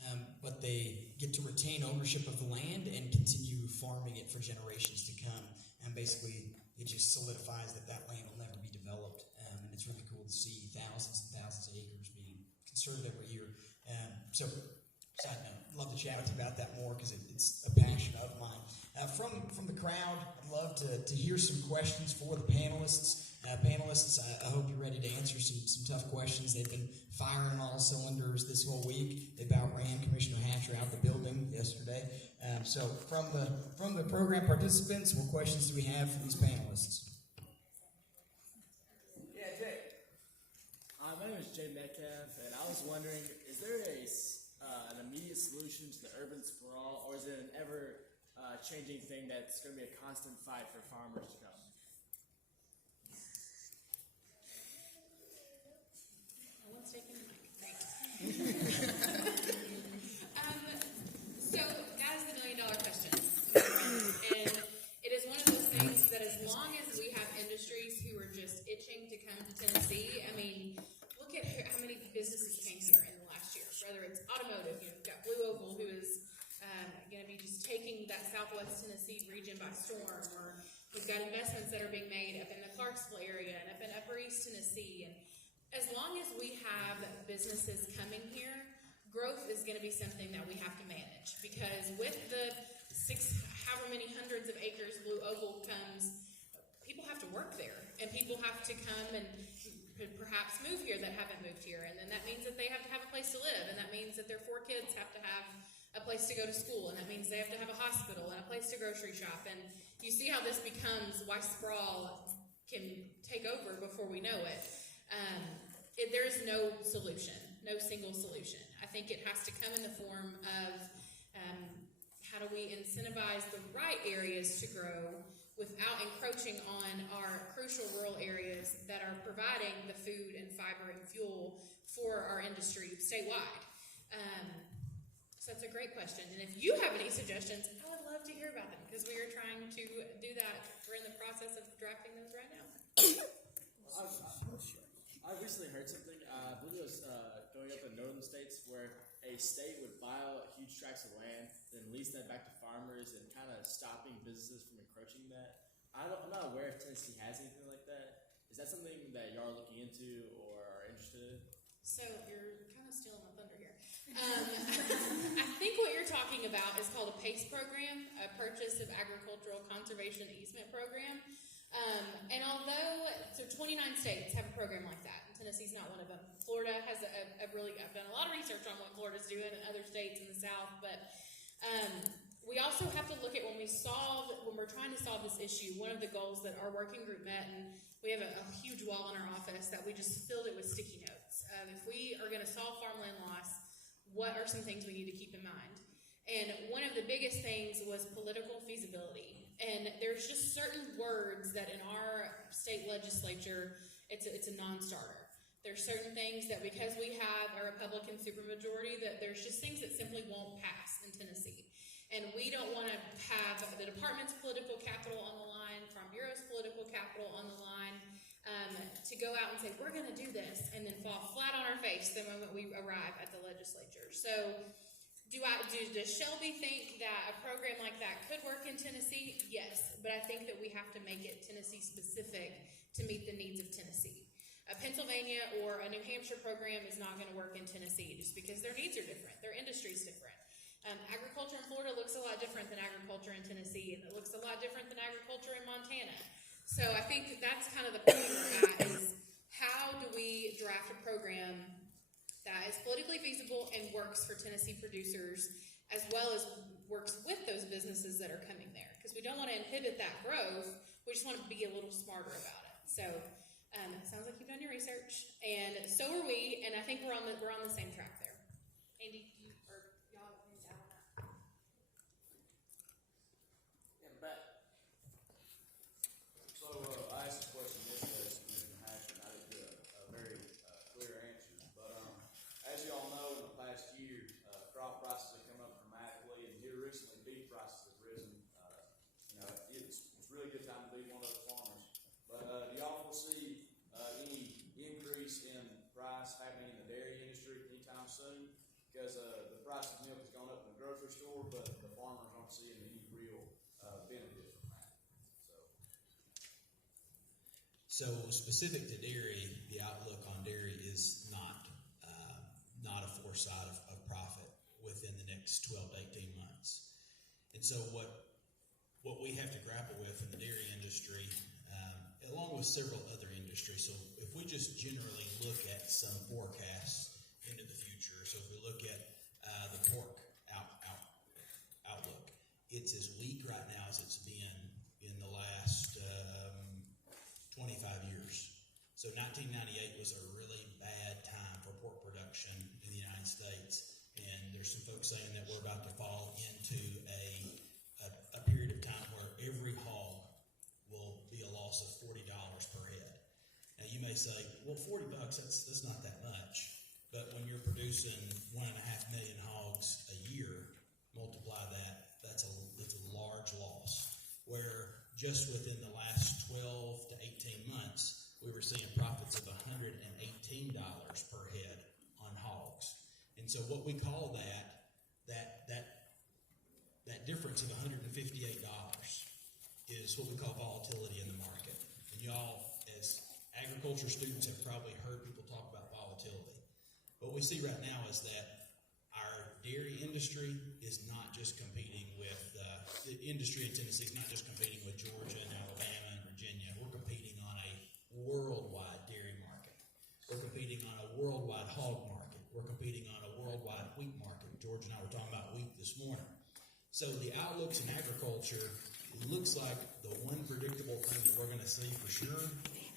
but they get to retain ownership of the land and continue farming it for generations to come. And basically, it just solidifies that land will never be developed. And it's really cool to see thousands and thousands of acres being conserved every year. So, side note, I'd love to chat with you about that more because it's a passion of mine. From the crowd, I'd love to hear some questions for the panelists. I hope you're ready to answer some tough questions. They've been firing all cylinders this whole week. They about ran Commissioner Hatcher out the building yesterday. So from the program participants, what questions do we have for these panelists? Yeah, Jay. My name is Jay Metcalf, and I was wondering, is there an immediate solution to the urban sprawl, or is it an ever-changing thing that's going to be a constant fight for farmers to come? Taking the mic. Thanks. So that is the $1 million question. And it is one of those things that as long as we have industries who are just itching to come to Tennessee, I mean, look at how many businesses came here in the last year. Whether it's automotive, we've got Blue Oval, who is going to be just taking that Southwest Tennessee region by storm, or we've got investments that are being made up in the Clarksville area and up in Upper East Tennessee. And as long as we have businesses coming here, growth is going to be something that we have to manage. Because with the however many hundreds of acres Blue Oval comes, people have to work there. And people have to come and perhaps move here that haven't moved here. And then that means that they have to have a place to live. And that means that their 4 kids have to have a place to go to school. And that means they have to have a hospital and a place to grocery shop. And you see how this becomes why sprawl can take over before we know it. There is no solution, no single solution. I think it has to come in the form of how do we incentivize the right areas to grow without encroaching on our crucial rural areas that are providing the food and fiber and fuel for our industry statewide. So that's a great question. And if you have any suggestions, I would love to hear about them because we are trying to do that. We're in the process of drafting those right now. I recently heard something, I believe it was going up in northern states, where a state would buy out huge tracts of land, then lease that back to farmers and kind of stopping businesses from encroaching that. I'm not aware if Tennessee has anything like that. Is that something that y'all are looking into or are interested in? So you're kind of stealing my thunder here. I think what you're talking about is called a PACE program, a Purchase of Agricultural Conservation Easement Program. And although, so 29 states have a program like that, and Tennessee's not one of them. Florida has I've done a lot of research on what Florida's doing in other states in the South, but we also have to look at when we're trying to solve this issue, one of the goals that our working group met, and we have a huge wall in our office that we just filled it with sticky notes. If we are going to solve farmland loss, what are some things we need to keep in mind? And one of the biggest things was political feasibility. And there's just certain words that in our state legislature, it's a non-starter. There's certain things that because we have a Republican supermajority, that there's just things that simply won't pass in Tennessee. And we don't want to have the department's political capital on the line, Farm Bureau's political capital on the line, to go out and say, we're going to do this, and then fall flat on our face the moment we arrive at the legislature. So does Shelby think that a program like that could work in Tennessee? Yes, but I think that we have to make it Tennessee specific to meet the needs of Tennessee. A Pennsylvania or a New Hampshire program is not going to work in Tennessee just because their needs are different, their industry is different. Agriculture in Florida looks a lot different than agriculture in Tennessee, and it looks a lot different than agriculture in Montana. So I think that's kind of the point we're at, is how do we draft a program that is politically feasible and works for Tennessee producers, as well as works with those businesses that are coming there? Because we don't want to inhibit that growth, we just want to be a little smarter about it. So it sounds like you've done your research, and so are we, and I think we're on the same track there. Andy, y'all have anything to add on that? Yeah, but so I asked a question yesterday to Commissioner Hatch, and I didn't get a very clear answer. But as y'all know, in the past year, crop prices have come up dramatically, and here recently, beef prices have risen. It's a really good time to be one of those farmers. But do y'all foresee any increase in price happening in the dairy industry anytime soon? Because the price of milk has gone up in the grocery store, but the farmers aren't seeing any real benefit from that. So specific to dairy, the outlook on dairy is not a foresight of profit within the next 12 to 18 months. And so what we have to grapple with in the dairy industry, along with several other industries, so if we just generally look at some forecasts into the future, so if we look at the pork outlook, it's as weak right now as it's been in the last 25 years. So 1998 was a really bad time for pork production in the United States, and there's some folks saying that we're about to fall into a period of time where every hog will be a loss of $40 per head. Now you may say, well, $40, that's not that much. But when you're producing 1.5 million hogs a year, multiply that, that's a large loss. Where just within the last 12 to 18 months, we were seeing profits of $118 per head on hogs. And so what we call that difference of $158 is what we call volatility in the market. And y'all, as agriculture students, have probably heard people talk about volatility. What we see right now is that our dairy industry is not just competing with the industry in Tennessee is not just competing with Georgia and Alabama and Virginia. We're competing on a worldwide dairy market. We're competing on a worldwide hog market. We're competing on a worldwide wheat market. George and I were talking about wheat this morning. So the outlooks in agriculture, it looks like the one predictable thing that we're going to see for sure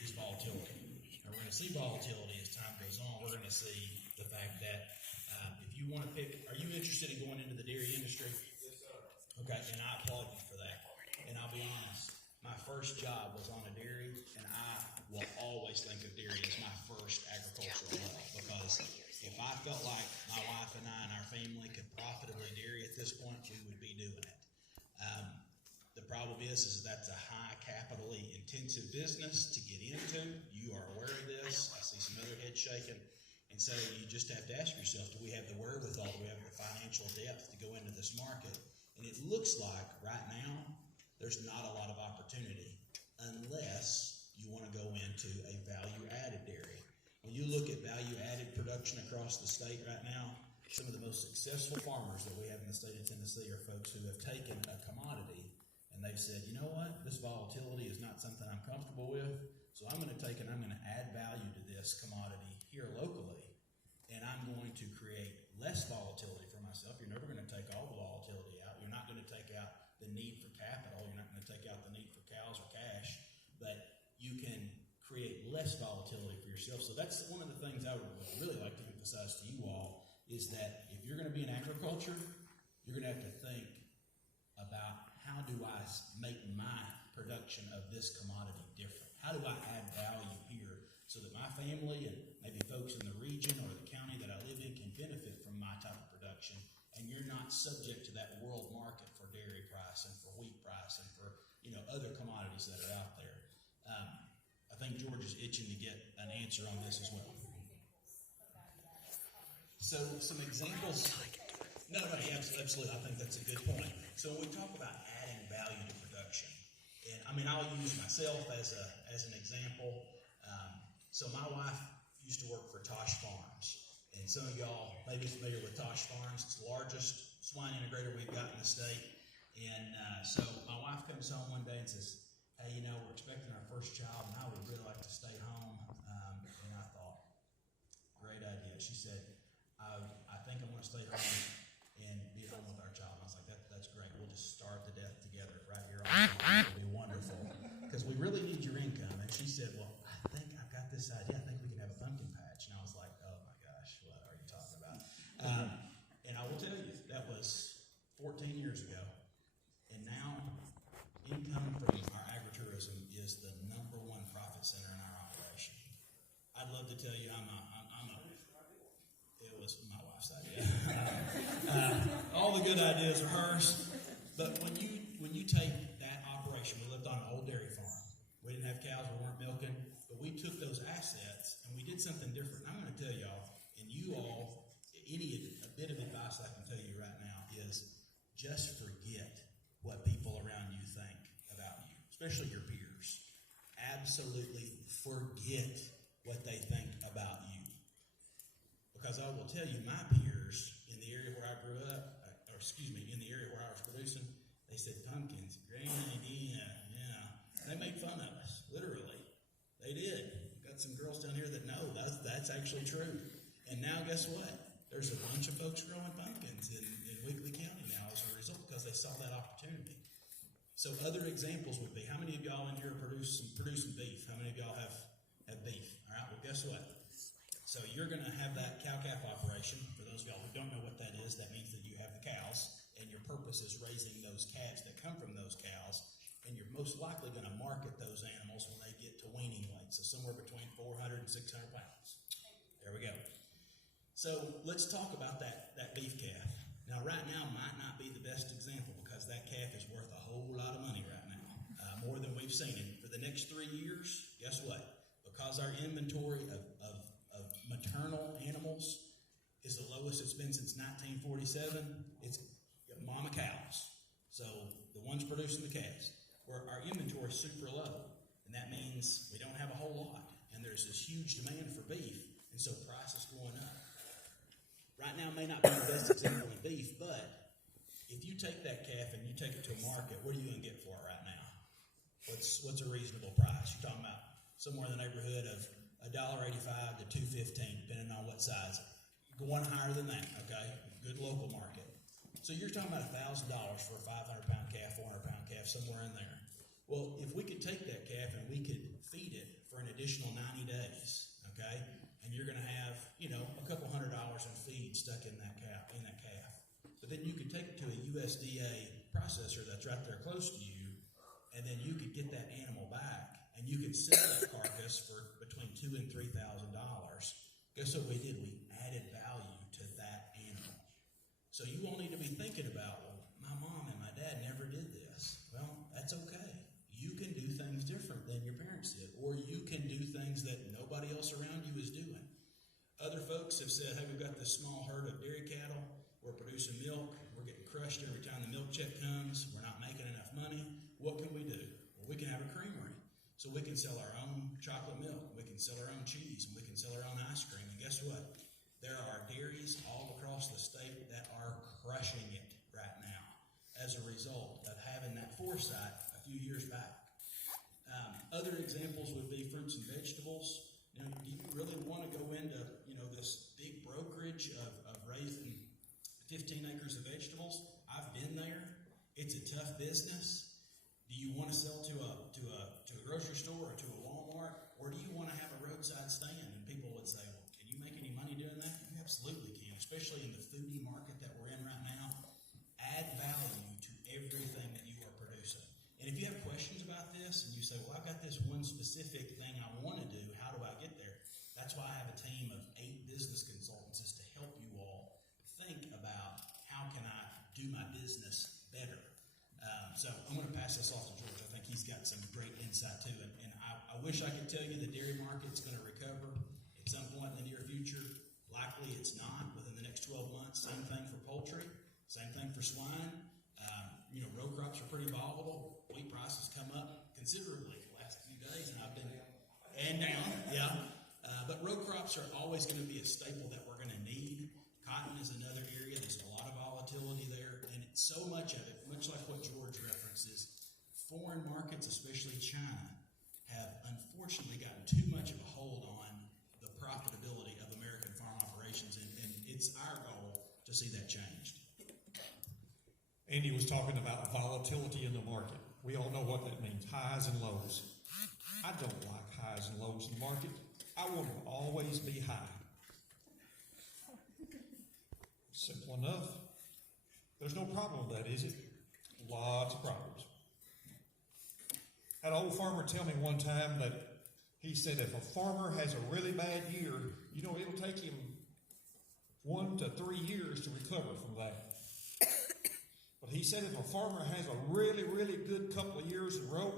is volatility. And we're going to see volatility as time goes on. We're going to see the fact that if you want to pick, are you interested in going into the dairy industry? Yes, sir. Okay, and I applaud you for that. And I'll be honest, my first job was on a dairy, and I will always think of dairy as my first agricultural love, because if I felt like my wife and I and our family could profitably dairy at this point, we would be doing it. The problem is that's a high capitally intensive business to get into. You are aware of this. I see some other heads shaking. And so you just have to ask yourself, do we have the wherewithal, do we have the financial depth to go into this market? And it looks like right now there's not a lot of opportunity unless you want to go into a value-added dairy. When you look at value-added production across the state right now, some of the most successful farmers that we have in the state of Tennessee are folks who have taken a commodity and they've said, you know what, this volatility is not something I'm comfortable with, so I'm going to take and I'm going to add value to this this commodity here locally, and I'm going to create less volatility for myself. You're never going to take all the volatility out. You're not going to take out the need for capital. You're not going to take out the need for cows or cash, but you can create less volatility for yourself. So that's one of the things I would really like to emphasize to you all, is that if you're going to be in agriculture, you're going to have to think about, how do I make my production of this commodity different? How do I add value here so that my family and maybe folks in the region or the county that I live in can benefit from my type of production, and you're not subject to that world market for dairy price and for wheat price and for other commodities that are out there. I think George is itching to get an answer on this as well. So some examples. No, absolutely. I think that's a good point. So when we talk about adding value to production, and I mean, I'll use myself as an example. So my wife used to work for Tosh Farms, and some of y'all may be familiar with Tosh Farms. It's the largest swine integrator we've got in the state. And so my wife comes home one day and says, "Hey, we're expecting our first child, and I would really like to stay home." And I thought, great idea. She said, I think I'm going to stay home and be at home with our child. And I was like, that's great. We'll just starve to death together right here on the farm. It'll be wonderful, because we really need your income. And she said, "Well, I think I've got this idea. I think we can have a pumpkin patch." And I was like, oh my gosh, what are you talking about? And I will tell you, that was 14 years ago. And now income from our agritourism is the number one profit center in our operation. I'd love to tell you it was my wife's idea. All the good ideas are hers. But when you take that operation, we lived on an old dairy farm. We didn't have cows, we weren't milking, but we took those assets and we did something different. And I'm going to tell y'all, and you all, a bit of advice I can tell you right now is just forget what people around you think about you, especially your peers. Absolutely forget what they think about you. Because I will tell you, my peers in the area where I grew up, in the area where I was producing, they said, "Pumpkins, great idea." Yeah. They made fun of us, literally. They did. Got some girls down here that know that's actually true. And now guess what? There's a bunch of folks growing pumpkins in Weakley County now as a result, because they saw that opportunity. So other examples would be, how many of y'all in here are producing beef? How many of y'all have beef? All right, well, guess what? So you're going to have that cow-calf operation. For those of y'all who don't know what that is, that means that you have the cows, and your purpose is raising those calves that come from those cows, and you're most likely going to market those animals when they get to weaning weight, so somewhere between 400 and 600 pounds. There we go. So let's talk about that beef calf. Now, right now might not be the best example, because that calf is worth a whole lot of money right now, more than we've seen. And for the next 3 years, guess what? Because our inventory of maternal animals is the lowest it's been since 1947, it's mama cows. So the ones producing the calves, where our inventory is super low. And that means we don't have a whole lot. And there's this huge demand for beef, and so price is going up. Right now may not be the best example in beef, but if you take that calf and you take it to a market, what are you going to get for it right now? What's a reasonable price? You're talking about somewhere in the neighborhood of $1.85 to $2.15, depending on what size. Going higher than that, okay? Good local market. So you're talking about $1,000 for a 500-pound calf, 400-pound calf, somewhere in there. Well, if we could take that calf and we could feed it for an additional 90 days, okay, and you're going to have, a couple $100 in feed stuck in that calf. But then you could take it to a USDA processor that's right there close to you, and then you could get that animal back, and you could sell that carcass for between $2,000 and $3,000. Guess what we did? We added value to that animal. So you all need to be thinking about, well, my mom and my dad never did this. Well, that's okay. You can do things different than your parents did, or you can do things that nobody else around you is doing. Other folks have said, hey, we've got this small herd of dairy cattle. We're producing milk. We're getting crushed every time the milk check comes. We're not making enough money. What can we do? Well, we can have a creamery. So we can sell our own chocolate milk. We can sell our own cheese. And we can sell our own ice cream. And guess what? There are dairies all across the state that are crushing it right now as a result of having that foresight a few years back. Other examples would be fruits and vegetables. Do you really into, this big brokerage of raising 15 acres of vegetables. I've been there. It's a tough business. Do you want to sell to a grocery store or to a Walmart, or do you want to have a roadside stand? And people would say, well, can you make any money doing that? You absolutely can, especially in the foodie market that we're in right now. Add value to everything that you are producing. And if you have questions about this and you say, well, I've got this one specific thing I want to do, how do I get there? That's why I have a team of 8 business consultants is to help you all think about how can I do my business better. So I'm going to pass this off to George. I think he's got some great insight too. And I wish I could tell you the dairy market's going to recover at some point in the near future. Likely it's not within the next 12 months. Same thing for poultry. Same thing for swine. Row crops are pretty volatile. Wheat prices come up considerably the last few days, and I've been and down. Yeah. But row crops are always going to be a staple that we're going to need. Cotton is another area. There's a lot of volatility there, and it's so much of it, much like what George references, foreign markets, especially China, have unfortunately gotten too much of a hold on the profitability of American farm operations, and it's our goal to see that changed. Andy was talking about volatility in the market. We all know what that means, highs and lows. I don't like highs and lows in the market. I want to always be high. Simple enough. There's no problem with that, is it? Lots of problems. Had an old farmer tell me one time that he said if a farmer has a really bad year, it'll take him 1 to 3 years to recover from that. But he said if a farmer has a really, really good couple of years in a row,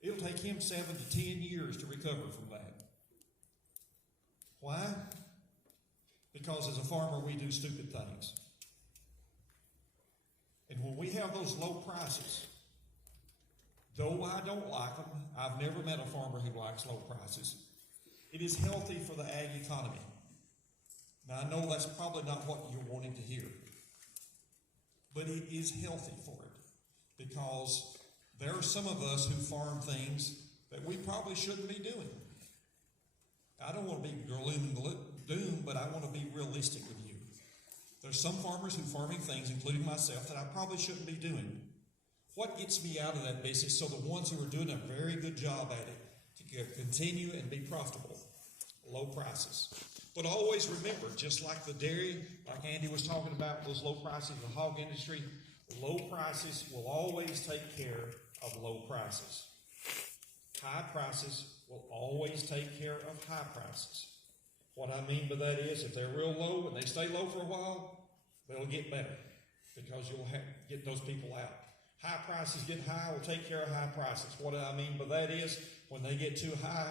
it'll take him 7 to 10 years to recover from that. Why? Because as a farmer, we do stupid things. And when we have those low prices, though I don't like them, I've never met a farmer who likes low prices. It is healthy for the ag economy. Now, I know that's probably not what you're wanting to hear, but it is healthy for it because there are some of us who farm things that we probably shouldn't be doing. I don't want to be gloom and doom, but I want to be realistic with you. There's some farmers who farming things, including myself, that I probably shouldn't be doing. What gets me out of that business so the ones who are doing a very good job at it to continue and be profitable? Low prices. But always remember, just like the dairy, like Andy was talking about, those low prices in the hog industry, low prices will always take care of low prices. High prices will always take care of high prices. What I mean by that is if they're real low and they stay low for a while, they'll get better because you'll get those people out. High prices get high will take care of high prices. What I mean by that is when they get too high,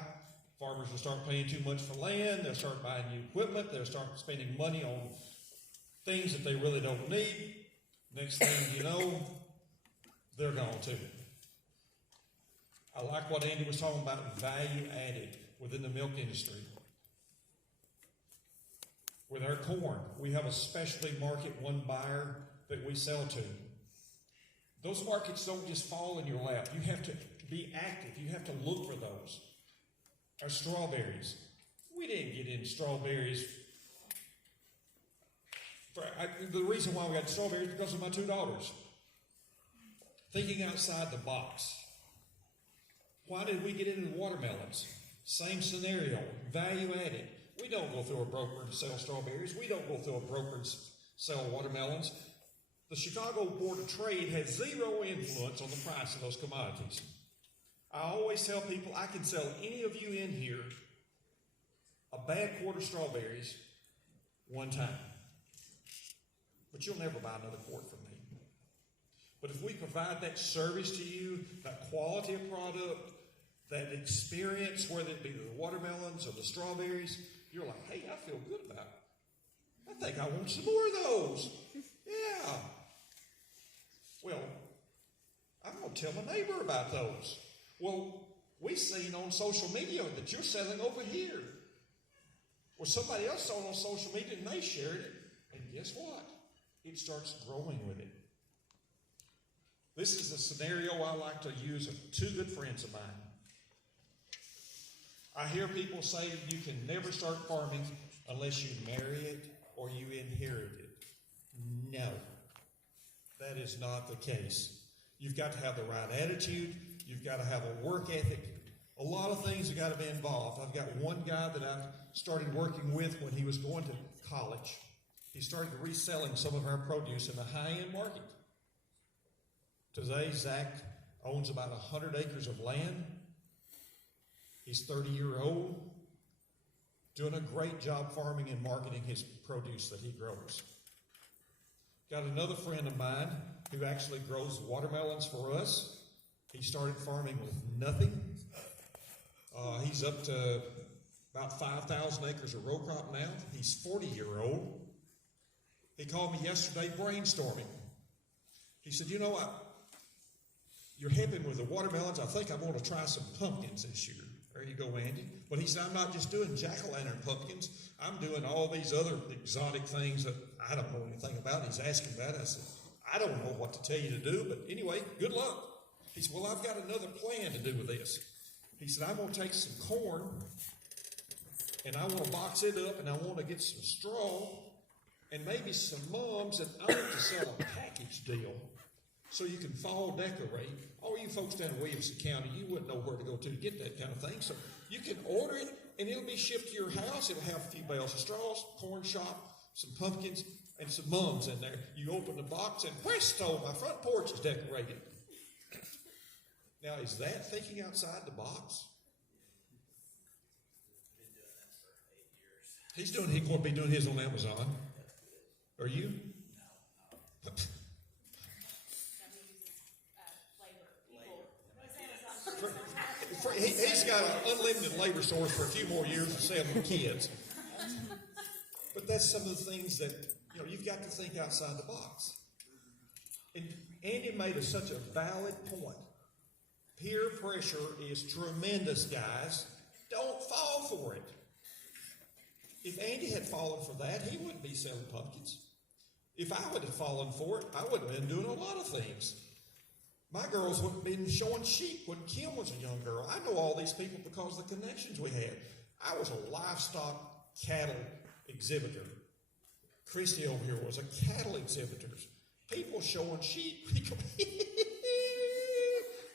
farmers will start paying too much for land, they'll start buying new equipment, they'll start spending money on things that they really don't need. Next thing you know, they're gone too. I like what Andy was talking about, value added within the milk industry. With our corn, we have a specialty market, one buyer that we sell to. Those markets don't just fall in your lap. You have to be active. You have to look for those. Our strawberries. We didn't get in strawberries. The reason why we got strawberries is because of my 2 daughters. Thinking outside the box. Why did we get into watermelons? Same scenario, value added. We don't go through a broker to sell strawberries. We don't go through a broker to sell watermelons. The Chicago Board of Trade has zero influence on the price of those commodities. I always tell people I can sell any of you in here a bad quart of strawberries one time. But you'll never buy another quart from me. But if we provide that service to you, that quality of product, that experience, whether it be the watermelons or the strawberries, you're like, hey, I feel good about it. I think I want some more of those. Yeah. Well, I'm going to tell my neighbor about those. Well, we seen on social media that you're selling over here. Well, somebody else saw it on social media and they shared it. And guess what? It starts growing with it. This is a scenario I like to use of 2 good friends of mine. I hear people say you can never start farming unless you marry it or you inherit it. No, that is not the case. You've got to have the right attitude. You've got to have a work ethic. A lot of things have got to be involved. I've got one guy that I started working with when he was going to college. He started reselling some of our produce in the high-end market. Today, Zach owns about 100 acres of land. He's 30-year-old, doing a great job farming and marketing his produce that he grows. Got another friend of mine who actually grows watermelons for us. He started farming with nothing. He's up to about 5,000 acres of row crop now. He's 40-year-old. He called me yesterday brainstorming. He said, you know what? You're helping with the watermelons. I think I want to try some pumpkins this year. There you go, Andy. But he said, I'm not just doing jack-o'-lantern pumpkins. I'm doing all these other exotic things that I don't know anything about. He's asking about it. I said, I don't know what to tell you to do, but anyway, good luck. He said, well, I've got another plan to do with this. He said, I'm going to take some corn, and I want to box it up, and I want to get some straw, and maybe some mums, and I want to sell a package deal so you can fall decorate. All you folks down in Williamson County, you wouldn't know where to go to get that kind of thing. So you can order it, and it'll be shipped to your house. It'll have a few bales of straws, corn shop, some pumpkins, and some mums in there. You open the box, and presto, my front porch is decorated. Now, is that thinking outside the box? He's going to be doing his on Amazon. Are you? He's got an unlimited labor source for a few more years of 7 kids. But that's some of the things that, you've got to think outside the box. And Andy made such a valid point. Peer pressure is tremendous, guys. Don't fall for it. If Andy had fallen for that, he wouldn't be selling pumpkins. If I would have fallen for it, I would have been doing a lot of things. My girls would have been showing sheep when Kim was a young girl. I know all these people because of the connections we had. I was a livestock cattle exhibitor. Christy over here was a cattle exhibitor. People showing sheep.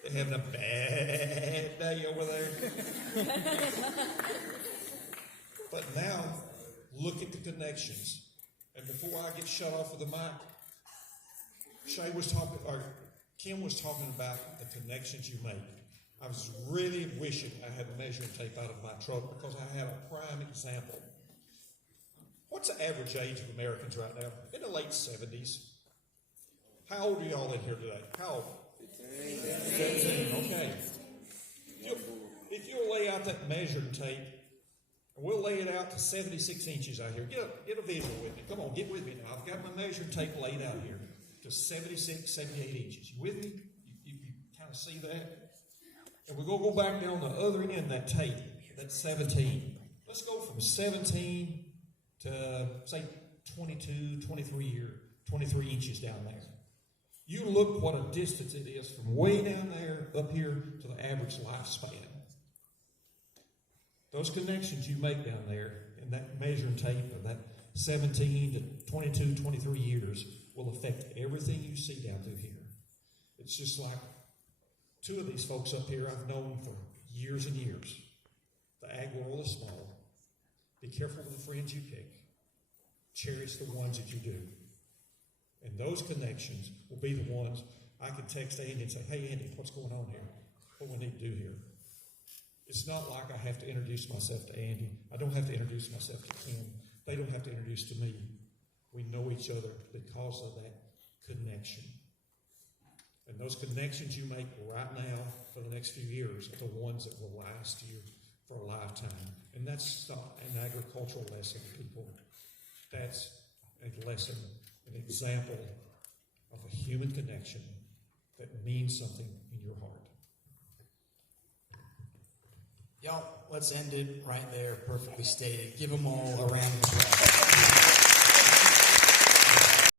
They're having a bad day over there. But now, look at the connections. And before I get shut off of the mic, Kim was talking about the connections you make. I was really wishing I had a measuring tape out of my truck because I had a prime example. What's the average age of Americans right now? In the late 70s. How old are y'all in here today? How old? 15. Okay. If you'll lay out that measuring tape, and we'll lay it out to 76 inches out here. Get a visual with me. Come on, get with me now. I've got my measuring tape laid out here to 76, 78 inches. You with me? You kind of see that? And we're going to go back down the other end of that tape. That's 17. Let's go from 17 to, say, 22, 23 inches down there. You look what a distance it is from way down there up here to the average lifespan. Those connections you make down there in that measuring tape of that 17 to 22, 23 years will affect everything you see down through here. It's just like 2 of these folks up here I've known for years and years. The ag world is small. Be careful with the friends you pick. Cherish the ones that you do. And those connections will be the ones I can text Andy and say, hey, Andy, what's going on here? What do we need to do here? It's not like I have to introduce myself to Andy. I don't have to introduce myself to Kim. They don't have to introduce to me. We know each other because of that connection. And those connections you make right now for the next few years are the ones that will last you for a lifetime. And that's not an agricultural lesson, people. That's a lesson, an example of a human connection that means something in your heart. Y'all, let's end it right there, perfectly stated. Give them all a round of applause.